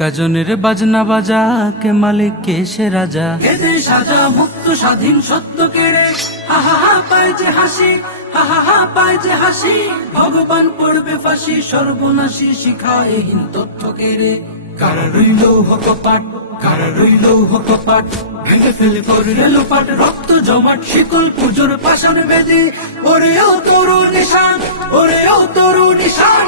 গাজনের বাজনা বাজা, কে মালিক, কে সে রাজা? সাজা মুক্ত, স্বাধীন, সত্য কেড়ে। হা হা হা, পায় যে হাসি। হা হা হা, পায় যে হাসি। ভগবান পড়বে ফাঁসি, সর্বনাশী শিখা এহীন তথ্য কেড়ে। কারা রইল হকপাট রইল ভেঙে ফেলে করে রেলোপাট রক্ত জমাট, শিকল পুজোর পাশান বেদি। ওরে ও তোর নিশান ওরে ও তোর নিশান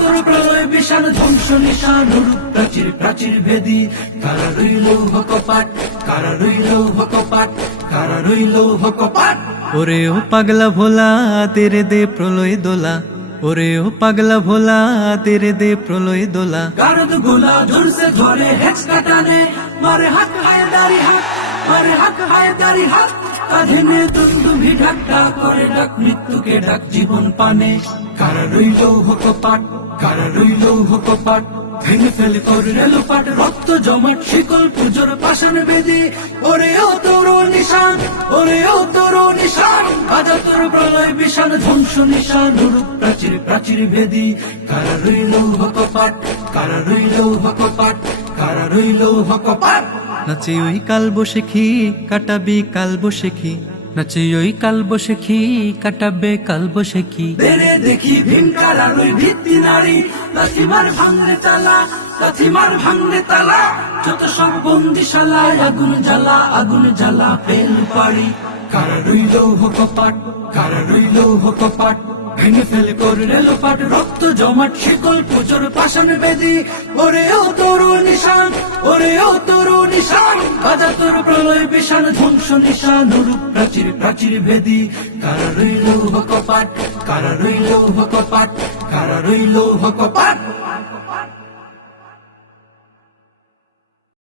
তোর প্রলয় বিশাল ধ্বংস নিশান প্রাচীর প্রাচীর ভেদি। কারা রইল হকপাট কারা রইল হকপাট কারা রইল হকপাট ওরে ও পাগলা ভোলা তেরে দে প্রলয় দোলা। ওরে ও পাগলা ভোলা তেরে দে প্রলয় দোলা। গারদ গোলা ধরে হেচ কাটানে। মারে হাত হায় দাড়ি হাত মারে হাত হায় দাড়ি হাত। কাঁধে ঢাকটা করে ডাক মৃত্যুকে ডাক জীবন পানে। কারা রইল হকপাট কারা রইল হকপাট ভেঙে ফেলে করে রেলপাট রক্ত জমাট, শিকল, পুজোর পাশান বেদি। ওরে ও তোর নিশান, ওরে ও তোর নিশান, বাজা তোর প্রলয় বিশাল, ধ্বংস নিশান রূপ প্রাচীর প্রাচীর ভেদি কারা রইল হকপাট কারা রইল হকপাট কারা রইল হকপাট নাচে ওই কাল বসে খি কাটাবি কাল বসে খি নাচে ওই কাল বসে খি কাটাবে কাল বসে কি বেড়ে দেখি ভীমকার আর ওই ভিত্তি নারী। লাথিমার ভাঙলে তালা, লাথিমার ভাঙলে তালা। যত সব বন্দিশালায় আগুন জ্বালা আগুন জ্বালা পেন পারি কারা রইল হকপাট, কারা রইল হকপাট। ভেঙে ফেলে করে রেলপাট রক্ত জমাট, শিকল প্রচুর পাশান বেদি। ওরে ও তরু নিশান, ওরে ও তরু নিশান বাজা তোর প্রলয় বিশান ধ্বংস নিশান রূপ প্রাচীর প্রাচীর ভেদি কারা রইল হকপাট কারা রইল হকপাট কারা রইল হকপাট